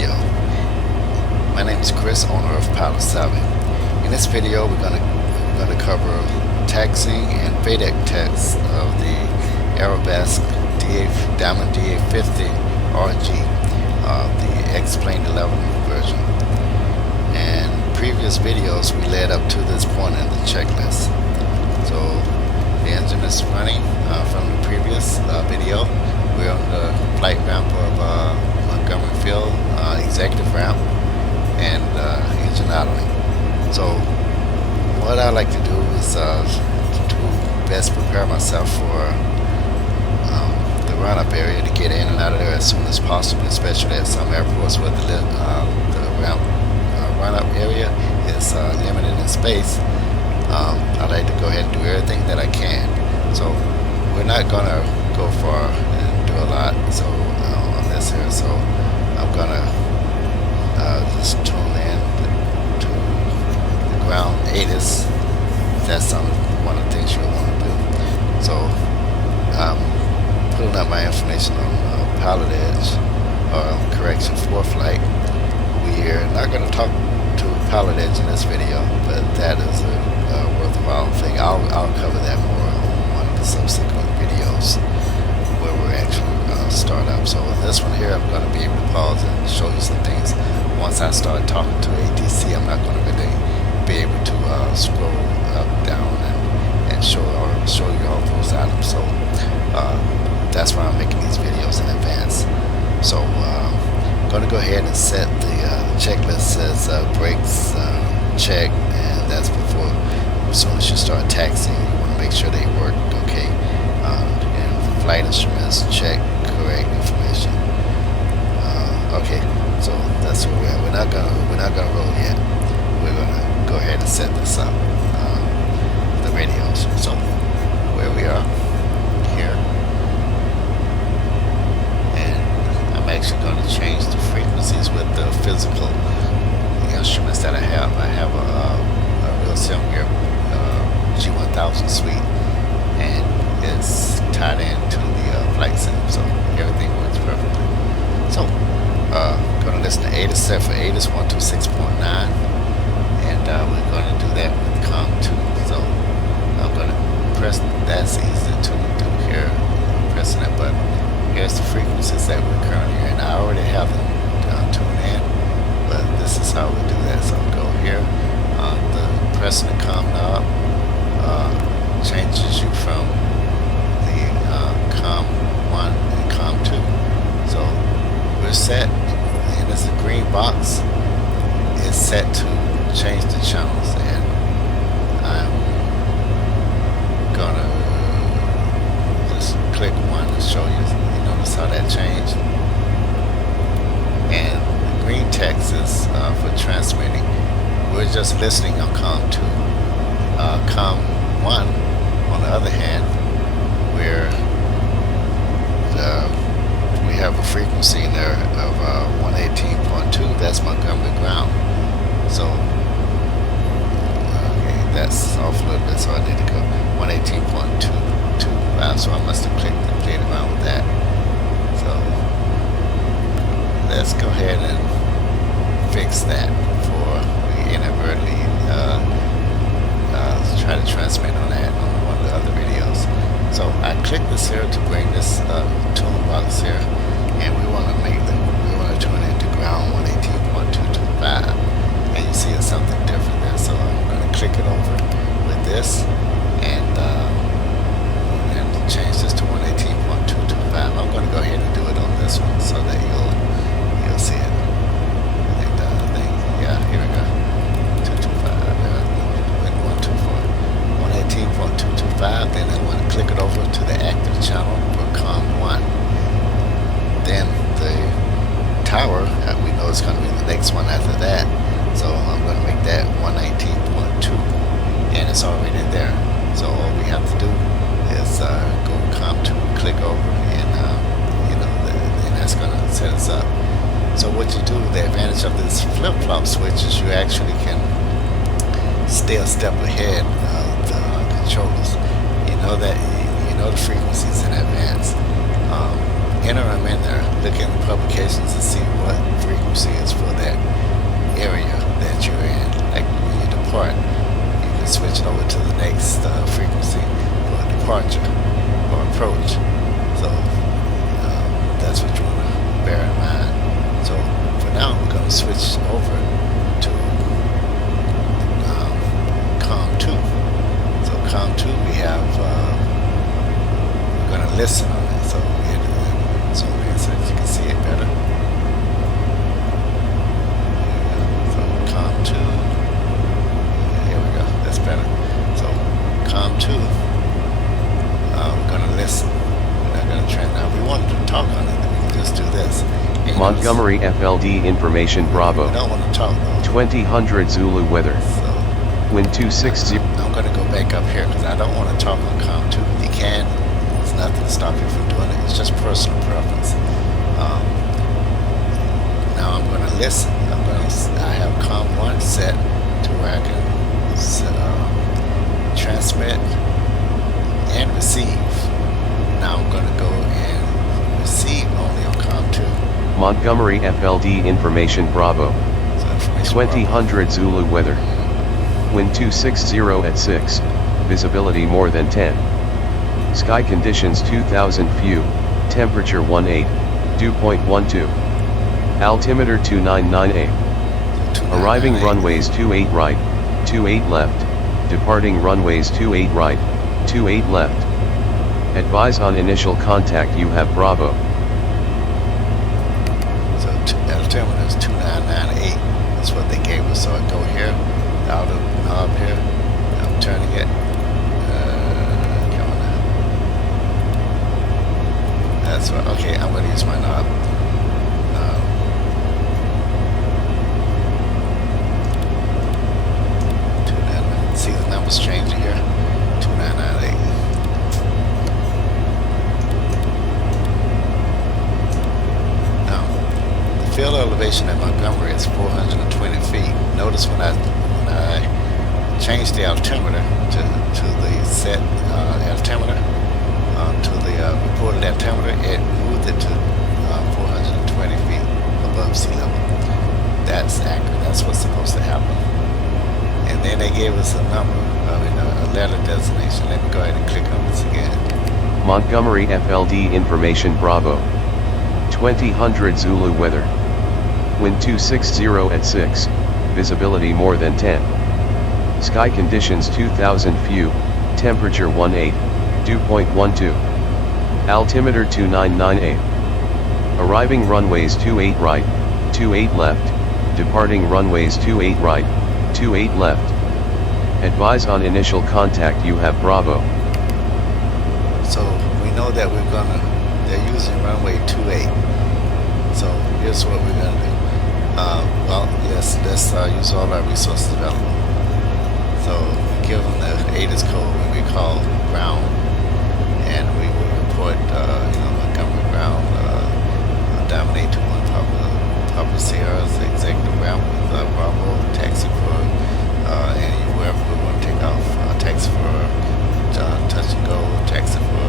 video. My name is Chris, owner of Pilot Savvy. In this video, we're gonna cover taxiing and VADEC tests of the Aerobask Diamond DA-50RG, the X-Plane11 version. And previous videos, we led up to this point in the checklist. So the engine is running from the previous video. We're on the flight ramp of Montgomery Field, executive ramp, and engine idling. So what I like to do is to best prepare myself for the Runup area, to get in and out of there as soon as possible, especially at some airports where the ramp Runup area is limited in space. I like to go ahead and do everything that I can. So we're not gonna go far and do a lot. So on this here, so I'm gonna just tune in to the ground ATIS. That's one of the things you'll want to do. So I'm pulling up my information on Pilot Edge, or correction, for flight. We're not going to talk to Pilot Edge in this video, but that is a worthwhile thing. I'll cover that more on one of the subsequent videos where we're actually going to start up. So in this one here, I'm going to be able to pause and show you some things. Once I start talking to ATC, I'm not going to really be able to scroll up, down, and show you all those items. So that's why I'm making these videos in advance. So I'm going to go ahead and set the checklist. Says brakes check, and that's before, as soon as you start taxiing, you want to make sure they work okay. And flight instruments check, correct information. Okay, so that's where we're at. We're not gonna roll yet. We're gonna go ahead and set this up. The radios. So where we are here, and I'm actually going to change the frequencies with the physical instruments that I have. I have a real Gear G1000 suite, and it's tied into the flight sim, so everything works perfectly. So going to listen to ATIS, set for ATIS 126.9, and we're going to do that with COM2. So I'm going to press, that's easy to do here, pressing that button. Here's the frequencies that we're currently in. I already have them tuned in, but this is how we do that. So go here, the pressing the COM knob changes you from the COM1 and COM2. So we're set, and there's a green box. It's set to change the channels, and I'm gonna just click one to show you. You notice how that changed. And the green text is for transmitting. We're just listening on COM2. COM1, on the other hand, we have a frequency in there of 118.2. That's Montgomery ground. So okay, that's off a little bit, so I need to go 118.225. So I must have clicked and played around with that. So let's go ahead and fix that before we inadvertently try to transmit on that on one of the other videos. So I click this here to bring this tune box here, and we want to tune into ground 118.225, and you see it's something different there. So I'm going to click it over with this, and change this to 118.225. I'm going to go ahead and do it on this one so that you'll see it. Yeah, here we go. 118.225. Then I want to click it over to the active channel for COM1. Then the tower, we know it's going to be the next one after that. So I'm going to make that 119.2, and it's already there. So all we have to do is go COM2, click over, and and that's going to set us up. So what you do, the advantage of this flip-flop switch is you actually can stay a step ahead of the controllers. You know the frequencies in advance. Enter them in there, look in the publications and see what frequency switch over to COM 2. So COM 2 we have, we're going to listen on it. So zoom in so that you can see it better. So COM 2, here we go, that's better. So COM 2, we're going to listen. We're not going to try now. We wanted to talk on it, then we can just do this. And Montgomery FLD information Bravo. we don't want to talk though. 2000 Zulu weather. So Wind 260. I'm going to go back up here because I don't want to talk on COM 2. You can. There's nothing to stop you from doing it. It's just personal preference. Now I'm going to listen. I have COM 1 set to where I can transmit and receive. Now I'm going to go and receive only on COM 2. Montgomery FLD information Bravo. So information 2000 Zulu weather. Wind 260 at 6. Visibility more than 10. Sky conditions 2000 few. Temperature 18. Dew point 12. Altimeter 299A. Arriving runways 28 right, 28 left. Departing runways 28 right, 28 left. Advise on initial contact you have Bravo. So altimeter is 2998. That's what they gave us. So I go here, the outer knob here. I'm turning it. Come on now. That's right. Okay, I'm going to use my knob. See the numbers changing here. 2998. Now, the field elevation at Montgomery is 420 feet. Notice when I changed the altimeter to the set altimeter, to the reported altimeter, it moved it to 420 feet above sea level. That's accurate. That's what's supposed to happen. And then they gave us a number, a letter designation. Let me go ahead and click on this again. Montgomery FLD information Bravo. 2000 Zulu weather. Wind 260 at 6. Visibility more than 10. Sky conditions 2000 few. Temperature 18. Dew point 12. Altimeter 299A. Arriving runways 28 right, 28 left. Departing runways 28 right, 28 left. Advise on initial contact you have Bravo. So we know that they're using runway 28. So here's what we're gonna do. Well, let's use all our resources available. So give them the ATIS code when we call ground, and we will report, Montgomery ground, Diamond A21 Papa Sierra's executive ground with Bravo, taxi for wherever we want to take off, taxi for touch and go, taxi for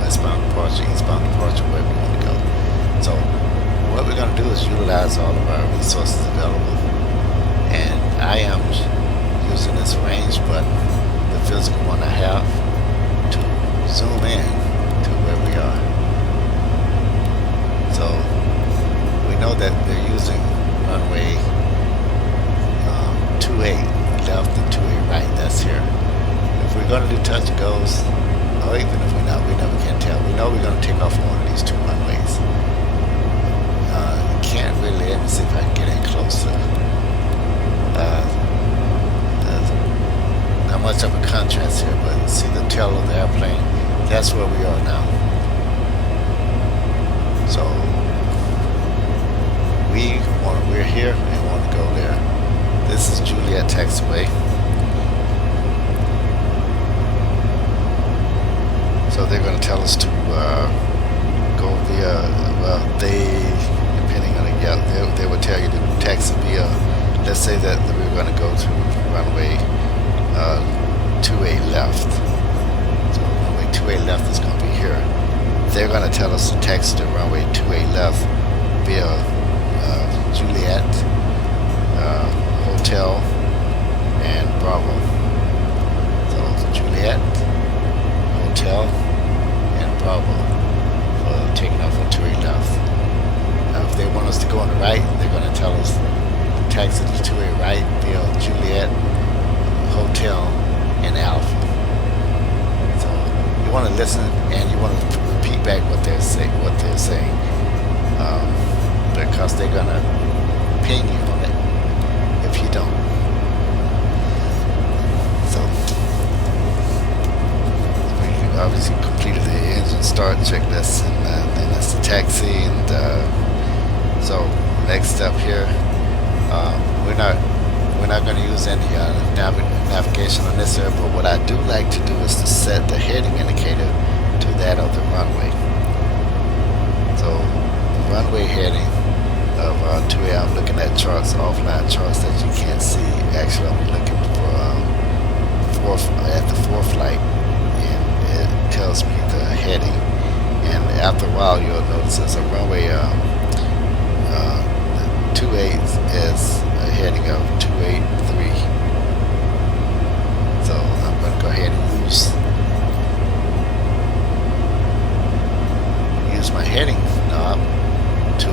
westbound departure, eastbound departure, wherever we want to go. So what we're going to do is utilize all of our resources available, and I am using this range button, the physical one I have, to zoom in to where we are. So we know that they're using runway 28 left and 28 right. That's here. If we're going to do touch and goes, or even if we're not, we never can tell. We know we're going to take off on one of these two runways. Can't really. Let me see if I can get in closer. Not much of a contrast here, but see the tail of the airplane. That's where we are now. So we're here and want to go there. This is Juliet Taxiway. So they're going to tell us to go via, depending on they would tell you to taxi via, let's say that we're going to go to runway 28 left. So runway 28 left is going to be here. They're going to tell us to taxi to runway 28 left via Juliet, Hotel, and Bravo. So Juliet, Hotel, and Bravo for taking off on 28 left. Now if they want us to go on the right, they're going to tell us taxi to 2A right, Bill Juliet Hotel in Alpha. So you want to listen and you want to repeat back what they're saying, because they're gonna ping you on it if you don't. So we obviously completed the engine start checklist, and then that's the taxi. And so next step here, we're not going to use any navigation on this area, but what I do like to do is to set the heading indicator to that of the runway. So runway heading of 2A, I'm looking at charts, offline charts that you can't see. Actually, I'm looking for at the 4th flight, and it tells me the heading. And after a while, you'll notice there's a runway 2A is a heading of 283. So I'm going to go ahead and use my heading knob to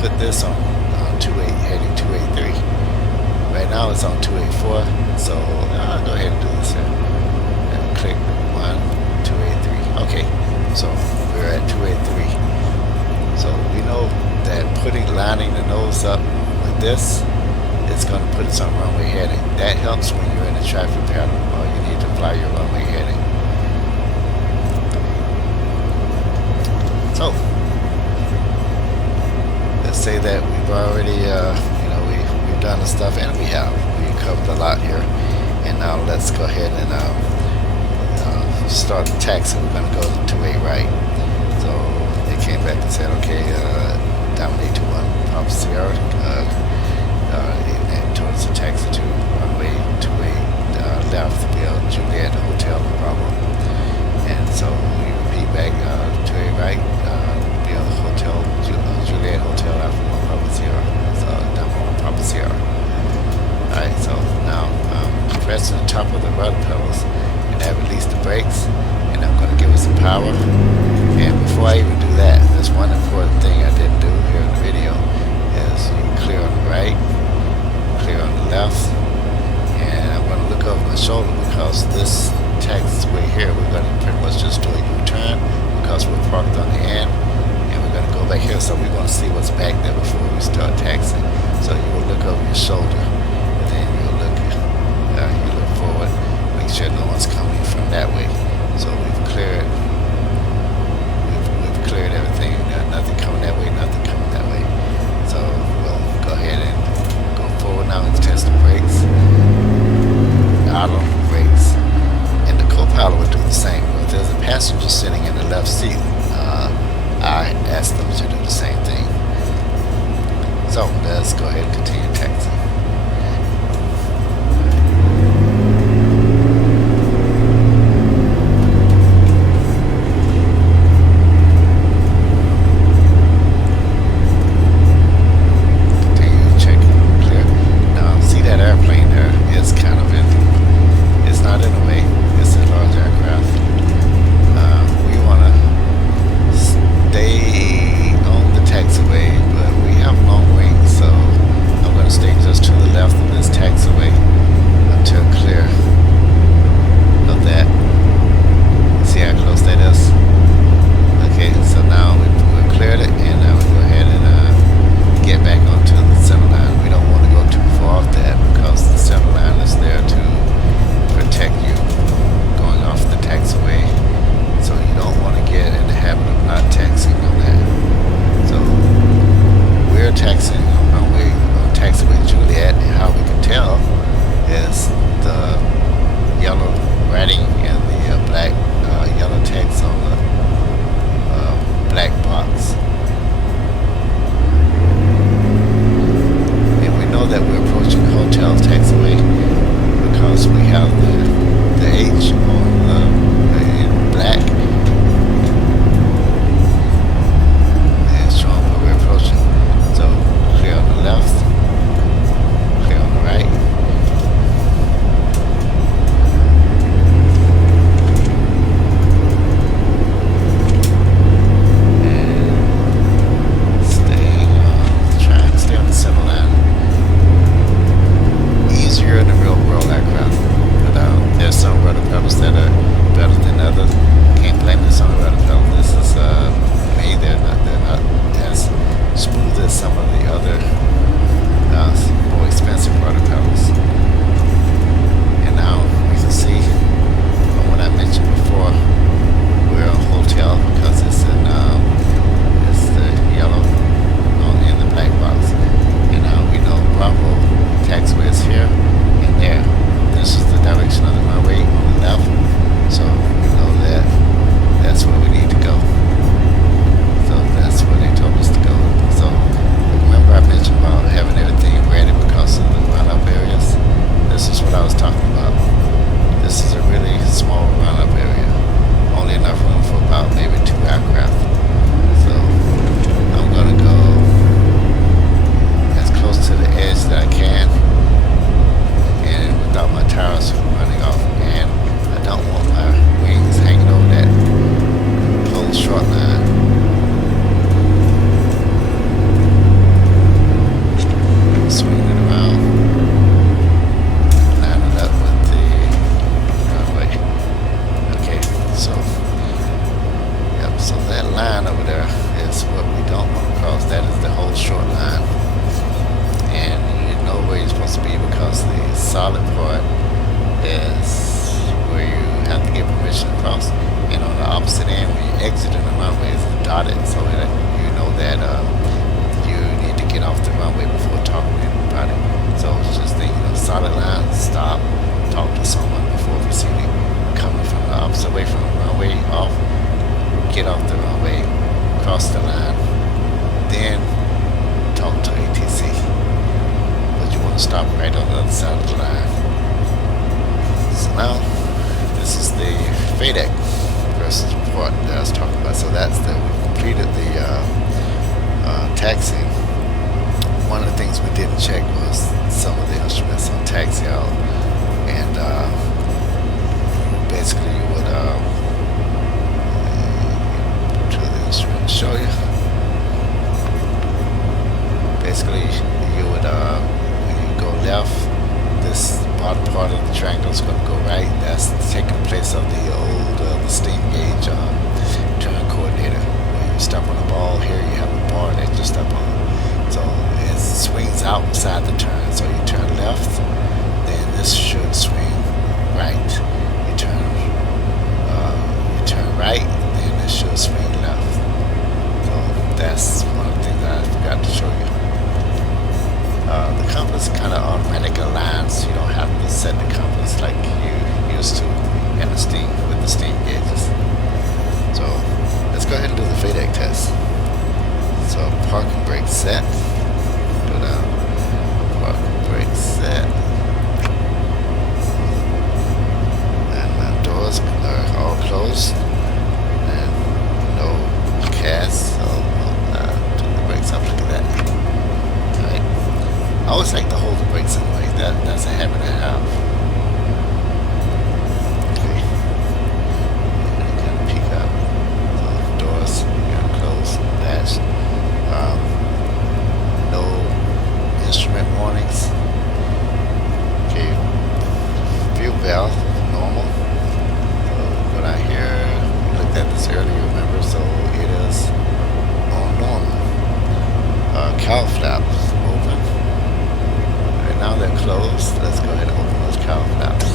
put this on 2A, heading 283. Right now it's on 284, so I'll go ahead and do this here. And click 283. Okay, so we're at 283. So we know that lining the nose up with this, it's going to put us on runway heading. That helps when you're in a traffic pattern or you need to fly your runway heading. So let's say that we've already, we've done the stuff, and we covered a lot here. And now let's go ahead and start the taxi. We're going to go to 2A right. So they came back and said, okay, Diamond DA-51 Papa Sierra, and told us to taxi to runway 2A left, Bill Juliet Hotel Bravo. And so we repeat back 2A right, Bill Hotel Juliet Hotel Alpha 1 Papa Sierra. So Diamond 1 Papa Sierra. Alright, so now press the top of the rudder pedals, and that release the brakes, and I'm going to give it some power. And before I even do that, there's one important thing I didn't do here in the video, is you clear on the right, clear on the left, and I'm going to look over my shoulder, because this taxiway here, we're going to pretty much just do a U-turn, because we're parked on the end, and we're going to go back here, so we're going to see what's back there before we start taxiing. So you will look over your shoulder, and then you'll look forward, make sure no one's coming from that way. So we've cleared everything, nothing coming that way, nothing coming that way. So we'll go ahead and go forward now and test the brakes, idle brakes, and the co-pilot will do the same. If there's a passenger sitting in the left seat, I ask them to do the same thing. So let's go ahead and continue taxiing. as some of the other more expensive rudder pedals. And now you can see from what I mentioned before, we're a hotel because it's in it's the yellow in the black box. And now we know Bravo taxiway is here and there. This is the direction of the runway on the left, so we know that that's where we need to go. So that's where they told us to go. So remember I mentioned about having everything ready because of the run-up areas. This is what I was talking about. This is a really small run-up area, only enough room for about maybe 2 aircraft. So I'm gonna go as close to the edge that I can, and without my tires running off. And I don't want my wings hanging over that pole short line. Swing it around, line it up with the runway. Okay, so yep, so that line over there is what we don't want to cross. That is the whole short line, and you know where you're supposed to be because the solid part is where you have to get permission to cross, and on the opposite end when you exit in the runway is dotted, so that you know that you need to get off the runway before talking to anybody. So it's just the solid line, stop, talk to someone before proceeding. Coming from the opposite way from the runway off, get off the runway, cross the line, then talk to ATC. But you want to stop right on the other side of the line. So now, this is the FADEC versus report that I was talking about. So that's we completed the taxiing. One of the things we didn't check was some of the instruments on taxi out, and basically you would to the instrument to show you. Basically you would when you go left, this bottom part of the triangle is going to go right. That's taking place of the old the steam gauge turn coordinator. When you step on the ball here, you have a bar that you step on. So it swings outside the turn. So you turn left, then this should swing right. You turn right, then this should swing left. So that's one of the things that I forgot to show you. The compass kind of automatically aligns. You don't have to set the compass like you used to in the steam with the steam gauges. So let's go ahead and do the FADEC test. So parking brake set. Go down. Parking brake set. And my doors are all closed. And no cast. So turn the brakes up. Look at that. Alright. I always like to hold the brakes anyway. That's a habit I have. Okay. And kind of peek up. So doors closed. Latch. No instrument warnings. Okay, fuel valve normal. So what I hear, we looked at this earlier, remember? So it is on normal. Cowl flaps open. Right now they're closed. Let's go ahead and open those cowl flaps.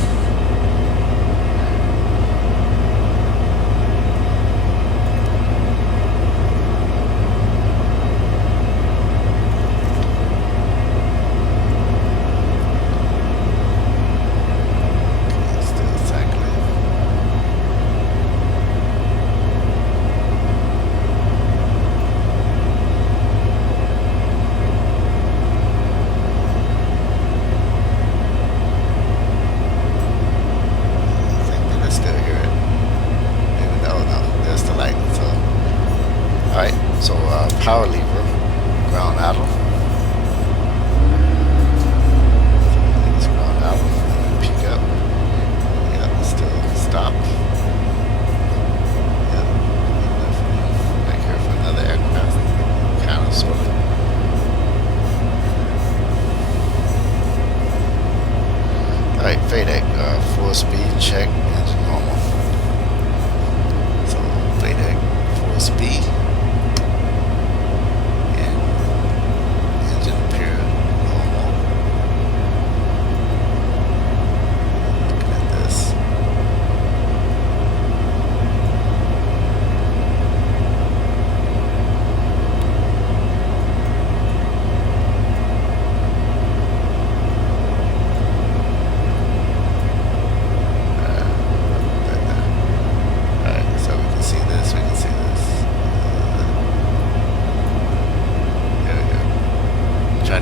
Power lever, ground idle. It's ground idle. Peek up. Yep, still stop. Yep. Back here for another aircraft. Kind of, sort of. Alright, FADEC, 4-speed check, engine normal. So FADEC 4-speed.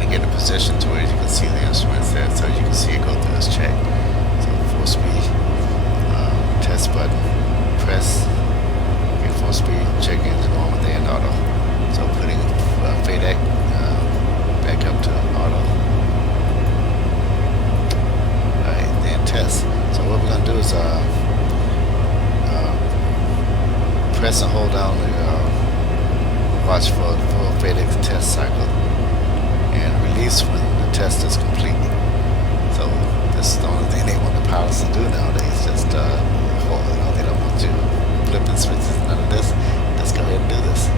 trying to get a position to where you can see the instruments there, so you can see it go through this check. So full speed, test button, press, okay, full speed, check engine on with and auto. So putting FADEC back up to auto. Alright, then test. So what we're going to do is press and hold down the watch for FADEC test cycle and release when the test is complete. So this is the only thing they want the pilots to do nowadays, just hold, they don't want you flipping switches, none of this. Let's go ahead and do this.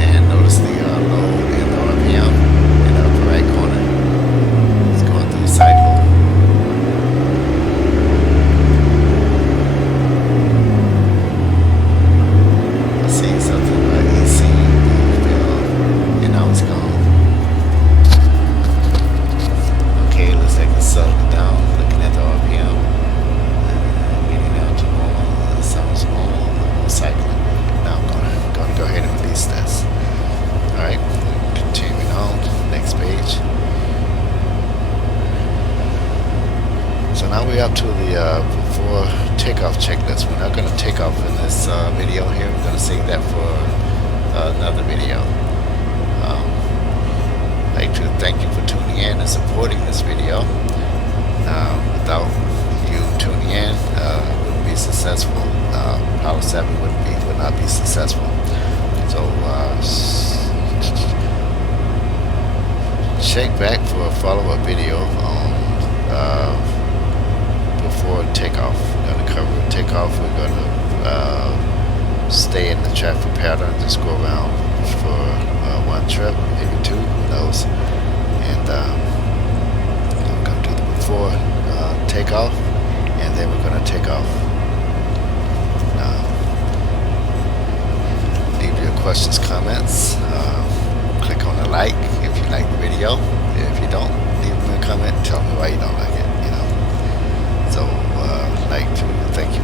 And notice the load and the RPM in the upper right corner. It's going through the cycle. So now we're up to the before takeoff checklist. We're not going to take off in this video here. We're going to save that for another video. I'd like to thank you for tuning in and supporting this video. Without you tuning in, it wouldn't be successful. Pilot Savvy would not be successful. So check back for a follow-up video on before takeoff. We're going to cover takeoff. We're going to stay in the traffic pattern, just go around for one trip, maybe two, who knows. And we're going to do the before takeoff, and then we're going to take off. Leave your questions, comments. Click on the like if you like the video. If you don't, leave me a comment and tell me why you don't like it. So I'd like to thank you